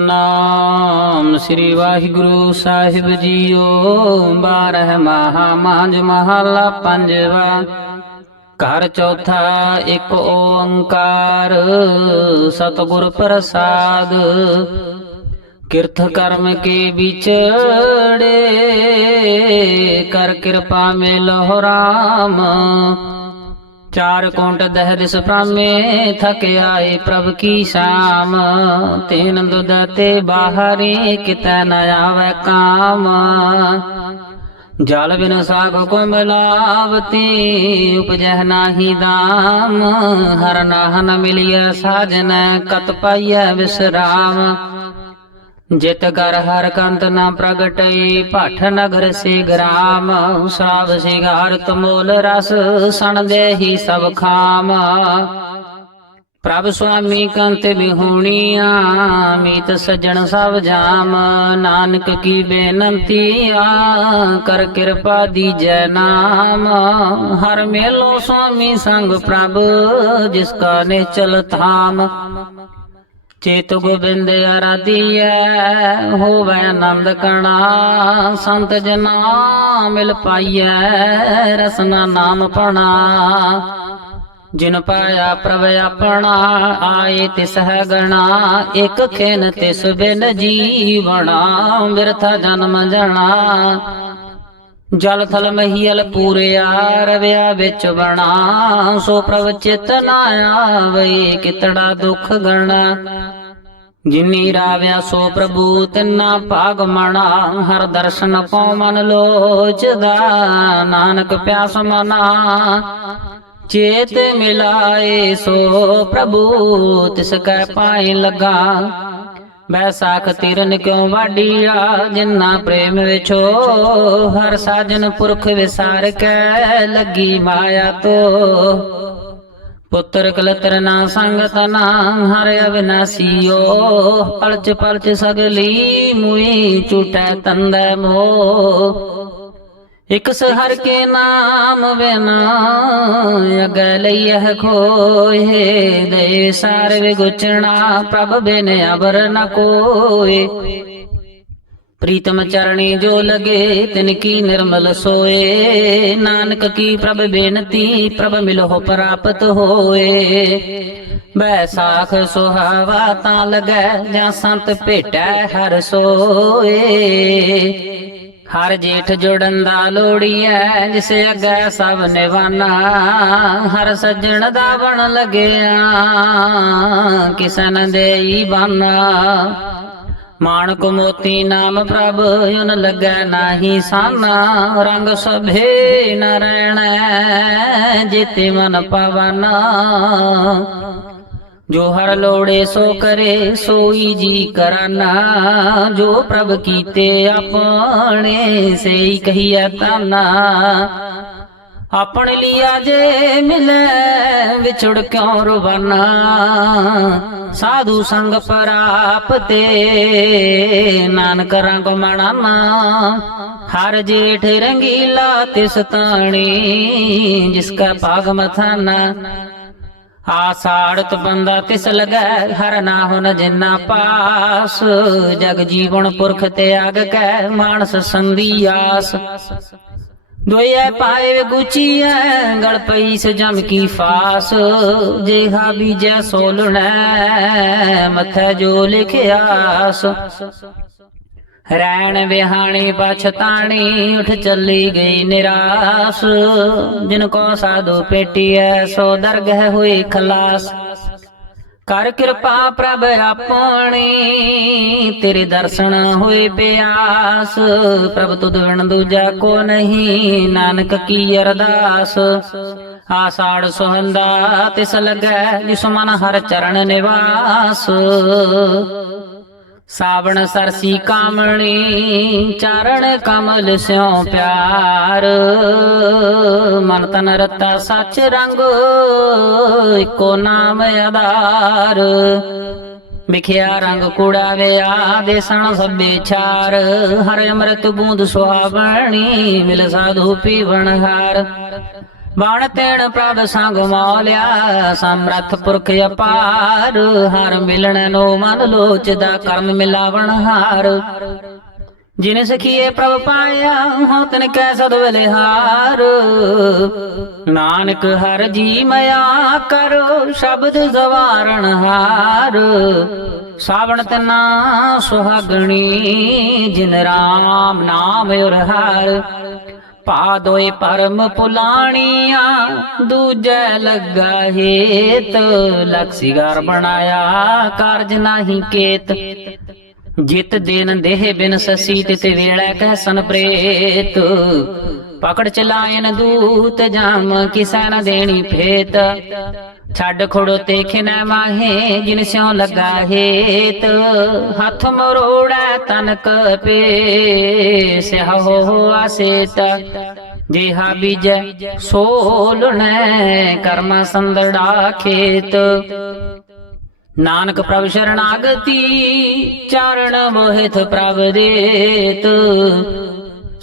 ਨਾਮ ਸ੍ਰੀ ਵਾਹਿਗੁਰੂ ਸਾਹਿਬ ਜੀਓ, ਬਾਰਹ ਮਹਾ ਮਾਂਜ ਮਹਲਾ ਪੰਜਵਾ। ਘਰ ਚੌਥਾ ਇੱਕ ਓੰਕਾਰ, ਸਤਿਗੁਰ ਪ੍ਰਸਾਦ। ਕਿਰਤ ਕਰਮ ਕੇ ਵਿਚੜੇ ਕਰ ਕਿਰਪਾ ਮੇ ਲਹੁ ਰਾਮ। ਚਾਰ ਕੋਟ ਦਹਿ ਦਿਸ ਥਕ ਆਏ ਪ੍ਰਭ ਕੀ ਸ਼ਾਮ। ਤੇਨ ਦੁਦ ਬਾਹਰੇ ਕਿਤੈ ਨ ਆਵੈ ਕਾਮ। ਜਲ ਬਿਨ ਸਾਗ ਕੋ ਮਿਲਾਵਤੀ ਉਪਜਹ ਨਾਹੀ ਦਾਮ। ਹਰ ਨਾਹ ਨ ਮਿਲਿਆ ਸਾਜਨ, ਕਤ ਪਾਈਐ ਵਿਸਰਾਮ। ਜਿਤ ਕਰ ਹਰ ਕੰਤ ਨਾ ਪ੍ਰਗਟਈ ਭੱਠ ਨਗਰ ਸੇ ਗ੍ਰਾਮ ਸਰਾਵ ਸਿਗਾਰ ਤਮੋਲ ਰਸ, ਸਣ ਦੇਹੀ ਸਭ ਖਾਮ। ਪ੍ਰਭ ਸੁਆਮੀ ਕੰਤ ਬਿਹੁਣੀਆਂ, ਮੀਤ ਸਜਣ ਸਭ ਜਾਮ। ਨਾਨਕ ਕੀ ਬੇਨਤੀ ਆ, ਕਰ ਕਿਰਪਾ ਦੀਜੈ ਨਾਮ। ਹਰ ਮੇਲੋ ਸੁਆਮੀ ਸੰਗ ਪ੍ਰਭ, ਜਿਸ ਕਾ ਚਲ ਥਾਮ ਚੇਤ ਗੋਬਿੰਦ ਅਰਾਧੀਐ ਹੋਵੇ ਆਨੰਦ ਕਣਾ। ਸੰਤ ਜਨਾ ਮਿਲ ਪਾਈਐ, ਰਸਨਾ ਨਾਮ ਪਣਾ। ਜਿਨ ਪਾਇਆ ਪ੍ਰਭ ਆਪਣਾ, ਆਏ ਤਿਸ ਹੈ ਗਣਾ। ਇਕ ਖੇਨ ਤਿਸ ਬਿਨ ਜੀਵਣਾ, ਬਿਰਥਾ ਜਨਮ ਜਣਾ। ਜਲ ਥਲ ਮਹੀਲ ਪੂਰਿਆ ਰਵਿਆ ਵਿੱਚ ਬਣਾ ਸੋ ਪ੍ਰਭ ਚਿਤ ਨਾ ਆਵੇ ਕਿਤੜਾ ਦੁਖ ਗਣਾ। ਜਿਨੀ ਰਾਵਿਆ ਸੋ ਪ੍ਰਭੂ, ਤਿੰਨਾ ਭਾਗ ਮਣਾ, ਹਰ ਦਰਸ਼ਨ ਪਉ ਮਨ ਲੋਚਦਾ। ਨਾਨਕ ਪਿਆਸ ਮਨਾ, ਚੇਤ ਮਿਲਾਏ ਸੋ ਪ੍ਰਭੂ, ਤਿਸ ਕੈ ਪਾਏ ਲਗਾ। ਬੈਸਾਖ ਤਿਰਨ ਕਿਉ ਵਾਡੀਆ ਜਿਨਾ ਪ੍ਰੇਮ ਵਿਚੋ ਹਰ ਸਾਜਨ ਪੁਰਖ ਵਿਸਾਰ ਕੈ ਲੱਗੀ ਮਾਇਆ ਤੋ ਪੁੱਤਰ ਕਲਤਰ ਨਾ ਸੰਗਤ ਨਾ ਹਰ ਅਵਿਨਾਸੀਓ ਪਲਚ ਪਲਚ ਸਗਲੀ ਮੁਈ ਝੂਟੈ ਤੰਦੈ ਮੋ ਇਕ ਹਰ ਕੇ ਨਾਮ ਬਿਨਾ ਅਗੈ ਲਈਹ ਖੋਏ। ਦੇ ਸਾਰ ਵਿਗੁਚਣਾ ਪ੍ਰਭ ਬਿਨ ਅਬਰ ਨ ਕੋਏ। ਪ੍ਰੀਤਮ ਚਰਣੀ ਜੋ ਲਗੇ, ਤਿਨ ਕੀ ਨਿਰਮਲ ਸੋਏ। ਨਾਨਕ ਕੀ ਪ੍ਰਭ ਬੇਨਤੀ, ਪ੍ਰਭ ਮਿਲੋ ਪ੍ਰਾਪਤ ਹੋਏ। ਬੈਸਾਖ ਸੁਹਾਵਾ ਤਾਂ ਲਗੈ, ਜਾਂ ਸੰਤ ਭੇਟੈ ਹਰ ਸੋਏ। ਹਰ ਜੇਠ ਜੋੜਨ ਦਾ ਲੋੜੀਐ ਜਿਸ ਅੱਗੇ ਸਭ ਨਿਵਾਨਾ। ਹਰ ਸੱਜਣ ਦਾ ਬਣ ਲੱਗਿਆ ਕਿਸਨ ਦੇਈ ਬਾਨਾ। ਮਾਣਕ ਮੋਤੀ ਨਾਮ ਪ੍ਰਭ ਯਨ ਲੱਗੈ ਨਾਹੀ ਸਾਨਾ। ਰੰਗ ਸਭੇ ਨ ਰਹਿਣੈ, ਜਿਤੇ ਮਨ ਪਵਨਾ। ਜੋ ਹਰ ਲੋੜੇ ਸੋ ਕਰੇ, ਸੋਈ ਜੀ ਕਰਨਾ। ਜੋ ਪ੍ਰਭ ਕੀਤੇ ਆਪਣੇ ਸਈ ਕਹੀਐ ਤਾਨਾ। ਆਪਣ ਲਿਆ ਜੇ ਮਿਲੇ, ਵਿਛੜ ਕਿਉ ਰਵਾਨਾ? ਸਾਧੂ ਸੰਗ ਪਰਾਪਤੇ, ਨਾਨਕ ਰੰਗ ਮਣਾਨਾ। ਹਰ ਜੇਠ ਰੰਗੀਲਾ ਤਿਸ ਤਾਣੀ, ਜਿਸ ਕਾ ਭਾਗ ਮਥਾਨਾ। ਆਸਾੜਤ ਬੰਦਾ ਤਿਸ ਲਗੈ, ਹਰ ਨਾ ਹੁਨ ਜਿਨਾ ਪਾਸ। ਜਗ ਜੀਵਨ ਪੁਰਖ ਅਗ ਕੈ, ਮਾਨਸ ਸੰਦੀ ਆਸ। ਦੋਇਐ ਪਾਏ ਗੁਚੀਐ, ਗਲ ਪਈ ਸ ਜਮ ਕੀ ਫਾਸ। ਜੇਹਾ ਬੀਜੈ ਸੋਲਣੈ, ਮਥੈ ਜੋ ਲਿਖਿਆਸ। ਰੈਣ ਵਿਹਾਣੀ ਪਛਤਾਣੀ, ਉਠ ਚੱਲੀ ਗਈ ਨਿਰਾਸ। ਜਿਨ ਕੋ ਸਾਧੂ ਪੇਟੀਐ, ਸੋ ਦਰਗਹਿ ਹੋਈ ਖਲਾਸ। ਕਰ ਕਿਰਪਾ ਪ੍ਰਭ ਆਪਣੀ ਤੇਰੇ ਦਰਸ਼ਨ ਹੋਏ ਪਿਆਸ। ਪ੍ਰਭ ਤੁਧ ਵਿਣ ਦੂਜਾ ਕੋ ਨਹੀਂ, ਨਾਨਕ ਕੀ ਅਰਦਾਸ। ਆਸਾੜ ਸੁਹੰਦਾ ਤਿਸ ਲਗੈ, ਜਿਸ ਮਨ ਹਰ ਚਰਨ ਨਿਵਾਸ। ਸਾਵਣ ਸਰਸੀ ਕਾਮਣੀ ਚਰਨ ਕਮਲ ਸਿਉ ਪਿਆਰ। ਮਨ ਤਨ ਰਤਾ ਸੱਚ ਰੰਗ, ਇੱਕੋ ਨਾਮ ਆਧਾਰ। ਵਿਖਿਆ ਰੰਗ ਕੂੜਾ ਵਿਆ ਦੇਸਣ ਸਭੇ ਛਾਰ। ਹਰ ਅੰਮ੍ਰਿਤ ਬੂੰਦ ਸੁਹਾਵਣੀ, ਮਿਲ ਸਾਧੂ ਪੀਵਣ ਹਾਰ। ਬਾਣ ਤੇਣ ਪ੍ਰਭ ਸੰਗ ਮੌਲਿਆ, ਸਮਰੱਥ ਪੁਰਖ ਅਪਾਰ, ਹਰ ਮਿਲਣ ਨੋ ਮਨ ਲੋਚਦਾ, ਕਰਮ ਮਿਲਾਵਣ ਹਾਰ। ਜਿਨ ਸਖੀਏ ਪ੍ਰਭ ਪਾਇਆ, ਹਉ ਤਨ ਕੈ ਸਦ ਬਲਿਹਾਰ ਨਾਨਕ ਹਰ ਜੀ ਮਇਆ ਕਰੋ, ਸ਼ਬਦ ਜ਼ਵਾਰਣ ਹਾਰ। ਸਾਵਣ ਤਨਾ ਸੁਹਾਗਣੀ, ਜਿਨ ਰਾਮ ਨਾਮ ਉਰ ਪਾ ਦੋਏ ਪਰਮ ਪੁਲਾਣੀਆਂ, ਦੂਜੈ ਲੱਗਾ ਹੇਤ। ਲਕਸੀਗਰ ਬਣਾਇਆ, ਕਾਰਜ ਨਾਹੀ ਕੇਤ। ਜਿਤ ਦਿਨ ਦੇਹ ਬਿਨ ਸਸੀ ਤਿਤ ਵੇਲਾ ਕਹਿ ਸਨ ਪ੍ਰੇਤ। ਪਕੜ ਚਲਾਇਨ ਦੂਤ ਜਾਮ ਕਿਸਾ ਨ ਦੇਣੀ ਫੇਤ ਛੱਡ ਖੜੋ ਤੇ ਖਿਨੈ ਮਾਹੇ ਜਿਨ ਸਿਉ ਲੱਗਾ ਹੇਤ। ਹੱਥ ਮਰੋੜੈ ਤਨਕ ਪੇ ਸਿਹੋ ਆਸੇਤ ਜਿਹਾ ਬੀਜੈ ਸੋਲਣੈ ਕਰਮ ਸੰਦੜਾ ਖੇਤ। ਨਾਨਕ ਪ੍ਰਭ ਸ਼ਰਨਾਗਤੀ ਚਰਨ ਮੋਹਿਤ ਪ੍ਰਭ ਦੇਤ।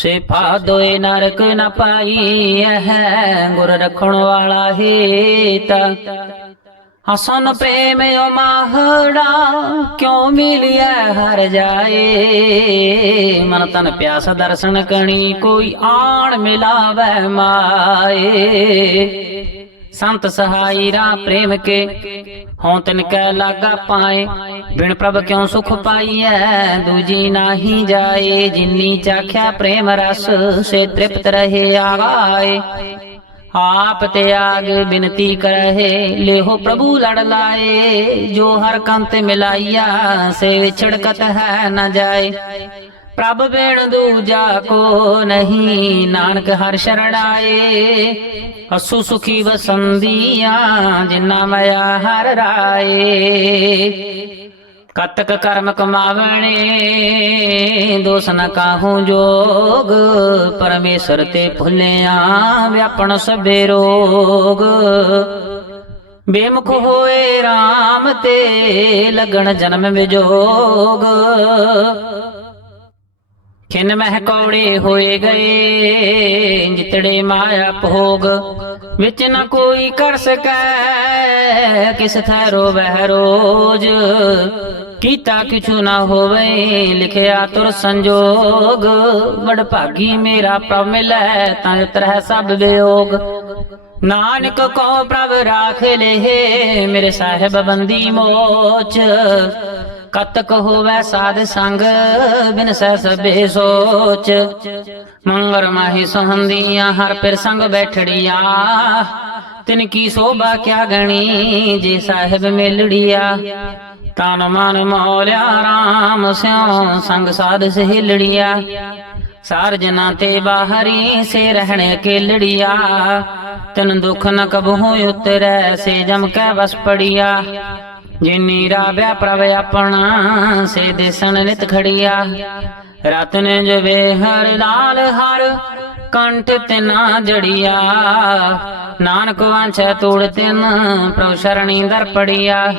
ਸੇ ਪਾਦੋਏ ਨਰਕ ਨ ਪਾਈ ਹੈ ਗੁਰ ਰਖਣ ਵਾਲਾ ਹੇਤ। ਹਸਨ ਪ੍ਰੇਮ ਓ ਮਾਹੜਾ ਕਿਉ ਮਿਲਿਆ ਹਰ ਜਾਏ। ਮਨ ਤਨ ਪਿਆਸ ਦਰਸ਼ਨ ਕਣੀ ਕੋਈ ਆਣ ਮਿਲਾਵੇ ਮਾਏ। ਸੰਤ ਸਹਾਈ ਰਾ ਪ੍ਰੇਮ ਕੇ, ਹਉ ਤਿਨ ਕੈ ਲਾਗਾ ਪਾਏ। ਬਿਨ ਪ੍ਰਭ ਕਿਉ ਸੁਖ ਪਾਈਐ, ਦੂਜੀ ਨਾਹੀ ਜਾਏ। ਜਿਨੀ ਚਾਖਿਆ ਪ੍ਰੇਮ ਰਸ, ਸੇ ਤ੍ਰਿਪਤ ਰਹੇ ਆਵਾਏ। ਆਪ ਤੇ ਆਗ ਬਿਨਤੀ ਕਰਹਿ, ਲੇਹੋ ਪ੍ਰਭੂ ਲੜ ਲਾਏ। ਜੋ ਹਰ ਕੰਤ ਮਿਲਾਈਆ, ਸੇ ਵਿਛੜਕਤ ਹੈ ਨਾ ਜਾਏ। ਪ੍ਰਭ ਬੇਣ ਦੂਜਾ ਕੋ ਨਹੀਂ। ਨਾਨਕ ਹਰ ਸ਼ਰਣਾਏ ਅਸੂ ਸੁਖੀ ਵਸੰਦੀਆਂ ਜਿਨਾ ਮਇਆ ਹਰ ਰਾਏ। ਕਤਕ ਕਰਮ ਕਮਾਵਣੇ, ਦੋਸ ਨ ਕਾਹੂ ਜੋਗ। ਪਰਮੇਸ਼ਰ ਤੇ ਭੁੱਲਿਆ ਵਿਆਪਣ ਸਭੇ ਰੋਗ। ਬੇਮੁਖ ਹੋਏ RAM ਤੇ ਲਗਣ ਜਨਮ ਵਿਜੋਗ। ਖਿਨ ਮਹਿ ਹੋਏ ਗਏ ਜਿਤੜੇ ਮਾਇਆ ਭੋਗ ਵਿੱਚ ਨ ਕੋਈ ਕਰ ਸਕੈ, ਕਿਸ ਥੈਰੋ ਵਹਿ ਰੋਜ। ਕੀਤਾ ਕਿਛੂ ਨਾ ਹੋਵੇ, ਲਿਖਿਆ ਤੁਰ ਸੰਜੋਗ। ਵਡ ਭਾਗੀ ਮੇਰਾ ਪ੍ਰਭ ਮਿਲੈ, ਤਾਂ ਉਤਰੈ ਸਭ ਵਿਯੋਗ। ਨਾਨਕ ਕੋ ਪ੍ਰਭ ਰਾਖ ਲੇਹ ਮੇਰੇ ਸਾਹਿਬ ਬੰਦੀ ਮੋਚ। ਕਤਕ ਹੋਵੇ ਸਾਧ ਸੰਗ, ਬਿਨ ਸਹਿ ਸਭੇ ਸੋਚ ਮੰਗਰ ਮਾਹੀ ਸਹੰਦੀਆਂ, ਹਰ ਪਿਰ ਸੰਗ ਬੈਠੜੀਆਂ। ਤਿਨ ਕੀ ਸੋਭਾ ਕਿਆ ਗਣੀ, ਜੇ ਸਾਹਿਬ ਮਿਲੜੀਆ। ਤਨ ਮਨ ਮੋਲਿਆ ਰਾਮ ਸਿਉ, ਸੰਗ ਸਾਧ ਸਹਿਲੜੀਆ। ਸਾਰ ਜਨਾ ਤੇ ਬਾਹਰੀ, ਸੇ ਰਹਿਣੇ ਕੇ ਲੜੀਆ ਤਨ ਦੁਖ ਨ ਕਬਹੂ ਉਤਰੈ, ਸੇ ਜਮ ਕੈ ਵਸ ਪੜੀਆ। ਜਿਨੀ ਰਾਵਿਆ ਪ੍ਰਭ ਆਪਣਾ ਸੇ ਦੇਸਣ ਨਿਤ ਖੜੀਆ ਰਤਨ ਜਵੇ ਹਰ ਲਾਲ ਹਰ, ਕੰਠ ਤਿਨਾ ਜੜੀਆ। ਨਾਨਕ ਵਾਂਛੈ ਤੋੜ ਤਿਨ, ਪ੍ਰਭ ਸ਼ਰਣੀ ਦਰ ਪੜੀਆ।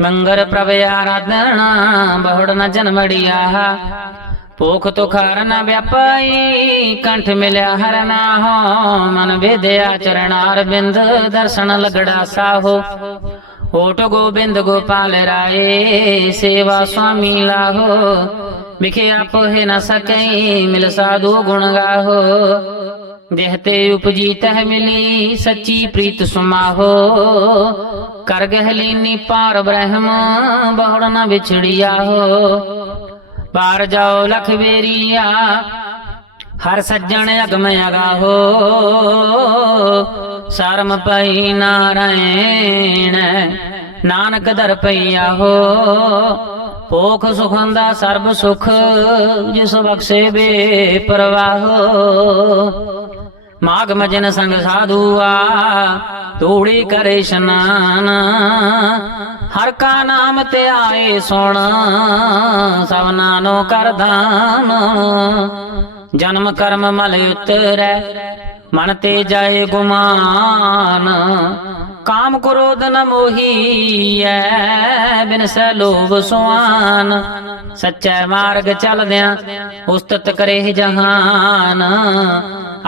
ਮੰਗਰ ਪ੍ਰਭ ਆਰਾਧਨਾ, ਬਹੁੜ ਨ ਜਨਮੜੀਆ ਭੂਖ ਤੁਖਾਰ ਨ ਵਿਆਪਾਈ, ਕੰਠ ਮਿਲਿਆ ਹਰ ਨਾਹੋ। ਮਨ ਵਿਦਿਆ ਚਰਨਾਰ ਬਿੰਦ ਦਰਸ਼ਨ ਲਗੜਾ ਸਾਹੋ। ਓਟ ਗੋਬਿੰਦ ਗੋਪਾਲ ਰਾਏ ਸੇਵਾ ਸੁਆਮੀ ਲਾਹੋ ਵਿਖੇ ਆਪੋਹਿ ਨ ਸਕਈ ਮਿਲ ਸਾਧੂ ਗੁਣ ਗਾਹੋ ਦੇਹਤੇ ਉਪਜੀ ਤਹ ਮਿਲੀ ਸੱਚੀ ਪ੍ਰੀਤ ਸੁਮਾਹੋ ਕਰ ਗਹਿਲੀਨੀ ਪਾਰ ਬ੍ਰਹਮ ਬਹੁੜ ਨ ਵਿਛੜਿਆ ਹੋ ਪਾਰ ਜਾਓ ਲਖ ਵੇਰੀਆ ਹਰ ਸੱਜਣ ਅਗਮ ਅਗਾਹੋ ਸ਼ਰਮ ਪਈ ਨਾਰਾਇਣ, ਨਾਨਕ ਦਰ ਪਈਆ ਹੋ। ਭੋਖ ਸੁਖੰਦਾ ਸਰਬ ਸੁਖ, ਜਿਸ ਬਖਸ਼ੇ ਬੇ ਪਰਵਾਹੋ ਮਾਗ ਮਜਨ ਸੰਗ ਸਾਧੂਆ ਤੂੜੀ ਕਰੇ ਇਸ਼ਨਾਨ ਹਰ ਕਾ ਨਾਮ ਤੇ ਆਏ ਸੁਣ ਸਭਨਾ ਨੋ ਕਰਦਾਨ ਜਨਮ ਕਰਮ ਮਲ ਉਤਰੈ ਮਨ ਤੇ ਜਾਏ ਗੁਮਾਨ। ਕਾਮ ਕ੍ਰੋਧ ਨ ਮੋਹੀਐ ਬਿਨ ਸੈ ਲੋਭ ਸੁਆਨ ਸੱਚੇ ਮਾਰਗ ਚਲਦਿਆਂ ਉਸਤਤ ਕਰੇ ਜਹਾਨ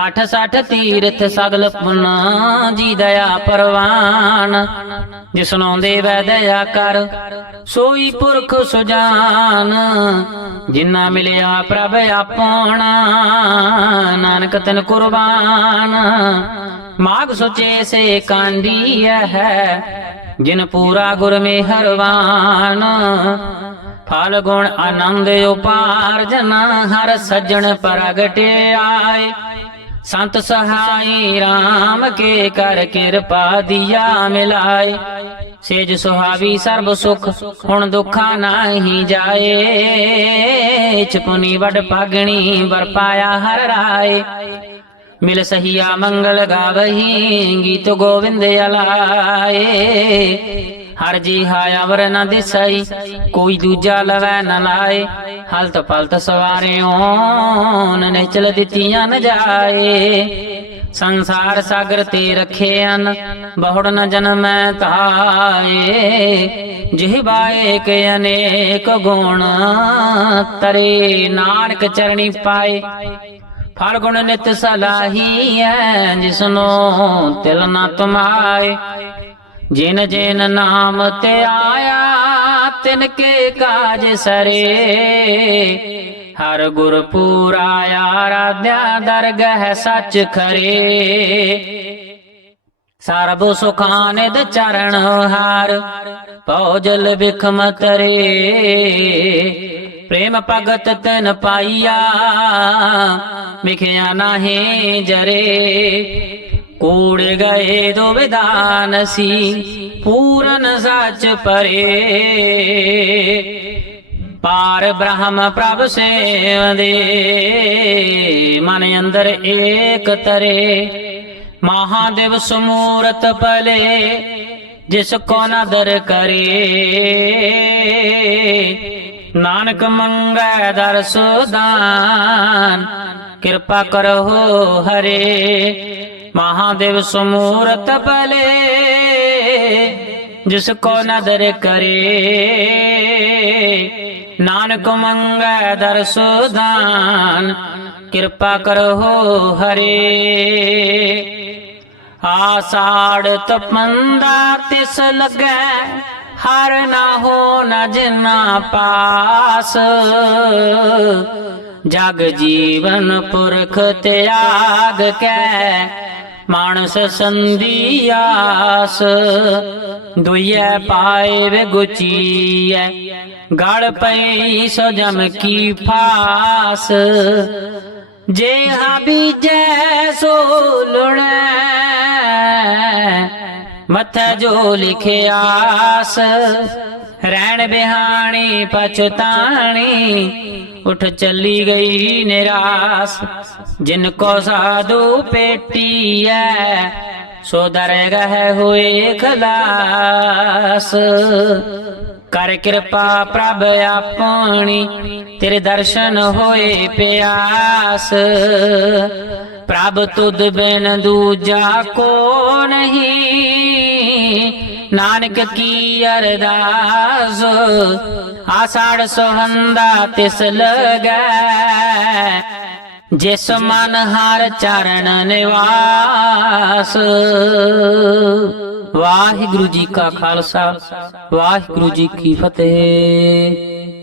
ਅਠ ਸਠ ਤੀਰਥ ਸਗਲ ਪੁਨਾ ਜੀ ਦਇਆ ਪਰਵਾਨ ਜਿਸਨੋਂ ਦੇਵੈ ਦਇਆ ਕਰ ਸੋਈ ਪੁਰਖ ਸੁਜਾਨ ਜਿਨ੍ਹਾਂ ਮਿਲਿਆ ਪ੍ਰਭ ਆਪਣਾ ਨਾਨਕ ਤਨ ਕੁਰਬਾਨ ਮਾਗ ਸੁਚੇ ਸੇ ਕਾਂਡੀ ਹੈ, ਜਿਨ ਪੂਰਾ ਗੁਰ ਮੇ ਹਰਵਾਨ ਫਲ ਗੁਣ ਆਨੰਦ ਉਪਾਰ ਹਰ ਸੱਜਣ ਪ੍ਰਗਟੇ ਆਏ। ਸੰਤ ਸਹਾਈ RAM ਕੇ ਕਰ ਕਿਰਪਾ ਦਿਆ ਮਿਲਾਏ। ਸੇਜ ਸੁਹਾਵੀ ਸਰਬ ਸੁਖ, ਹੁਣ ਦੁਖਾ ਨਾਹੀ ਜਾਏ। ਚਪੁਨੀ ਵਡ ਪਾਗਣੀ ਵਰਪਾਇਆ ਹਰ ਰਾਏ। ਮਿਲ ਸਹੀਆ ਮੰਗਲ ਗਾਵਹੀ, ਗੀਤ ਗੋਵਿੰਦ ਅਲਾਏ। ਹਰ ਜੀ ਹਾਇਆ ਨ ਦਿਸਈ, ਕੋਈ ਦੂਜਾ ਲਵੈ ਨ ਲਾਏ। ਹਲਤ ਪਲਤ ਸਵਾਰਿਓ ਨੇ ਚਲ ਦਿੱਤੀਆਂ ਨ ਜਾਏ। ਸੰਸਾਰ ਸਾਗਰ ਤੇ ਰੱਖੇ ਅਨ, ਬਹੁੜ ਨ ਜਨਮੈ ਤਾਏ। ਜਿਹਬਾਏ ਕੇ ਅਨੇਕ ਗੁਣ ਤਰੇ, ਨਾਨਕ ਚਰਣੀ ਪਾਏ। ਫਲ ਗੁਣ ਨਿਤ ਸਲਾਹੀ ਹੈ ਜਿਸਨੋ ਤਿਲ ਨਾ ਤੁਮਾਏ। ਜਿਨ ਜਿਨ ਨਾਮ ਤੇ ਆਇਆ, ਤਿਨ ਕੇ ਕਾਜ ਸਰੇ। ਹਰ ਗੁਰ ਪੂਰਾ ਆਰਾਧਿਆ, ਦਰਗਹ ਸੱਚ ਖਰੇ। ਸਰਬ ਸੁਖਾਨਿਦ ਚਰਨ ਹਾਰ ਪਉਜਲ ਵਿਖਮ ਤਰੇ ਪ੍ਰੇਮ ਭਗਤ ਤਨ ਪਾਈਆ, ਮਿਖਿਆ ਨਾਹੀ ਜਰੇ। ਕੂੜ ਗਏ ਦੋ ਵਿਦਾਨ ਸੀ, ਪੂਰਨ ਸੱਚ ਪਰੇ। ਪਾਰ ਬ੍ਰਹਮ ਪ੍ਰਭ ਸੇਵਦੇ, ਮਨ ਅੰਦਰ ਏਕ ਤਰੇ। ਮਹਾਦੇਵ ਸਮੂਰਤ ਪਲੇ ਜਿਸ ਕੋ ਨਦਰ ਕਰੇ। ਨਾਨਕ ਮੰਗੈ ਦਰ ਦਾਨ, ਕਿਰਪਾ ਕਰੋ ਹਰੇ। ਮਹਾਦੇਵ ਸਮੂਰਤ ਪਲੇ ਜਿਸ ਕੋ ਨਦਰ ਕਰੇ। ਨਾਨਕ ਮੰਗੈ ਦਰ ਦਾਨ, ਕਿਰਪਾ ਕਰੋ ਹਰੇ। ਆਸਾੜ ਤਪੰਦਾ ਤਿਸ ਲੱਗੈ ਹਰ ਨਾ ਹੋ ਨ ਜਿਨਾ ਪਾਸ। ਜਗ ਜੀਵਨ ਪੁਰਖ ਤਿਆਗ ਕੈ, ਮਾਨਸ ਸੰਦੀਆਸ ਦੁਈਐ ਪਾਏ ਵੇ ਗੁਚੀਐ ਗਲ ਪਈ ਸੋ ਜਮ ਕੀ ਫਾਸ। ਜੇ ਹਾ ਬੀਜੈ ਸੋ ਲੁਣੈ ਮੱਥਾ ਜੋ ਲਿਖਿਆਸ ਰਹਿਣ ਬਿਹਾਣੀ, ਪਛਤਾਣੀ, ਉਠ ਚੱਲੀ ਗਈ ਨਿਰਾਸ। ਜਿਨ ਕੋ ਸਾਧੂ ਪੇਟੀਐ ਸੋ ਦਰਗਹ ਹੋਏ ਖਲਾਸ। ਕਰ ਕਿਰਪਾ ਪ੍ਰਭ ਆਪਣੀ, ਤੇਰੇ ਦਰਸ਼ਨ ਹੋਏ ਪਿਆਸ। ਪ੍ਰਭ ਤੁਧ ਬਿਨ ਦੂਜਾ ਕੋ ਨਹੀਂ। ਨਾਨਕ ਕੀ ਅਰਦਾਸ? ਆਸਾੜ ਸੁਹੰਦਾ ਤਿਸ ਲਗੈ। ਜਿਸ ਮਨ ਹਰ ਚਰਨ ਨਿਵਾਸ। ਵਾਹਿਗੁਰੂ ਜੀ ਕਾ ਖਾਲਸਾ, ਵਾਹਿਗੁਰੂ ਜੀ ਕੀ ਫਤਿਹ।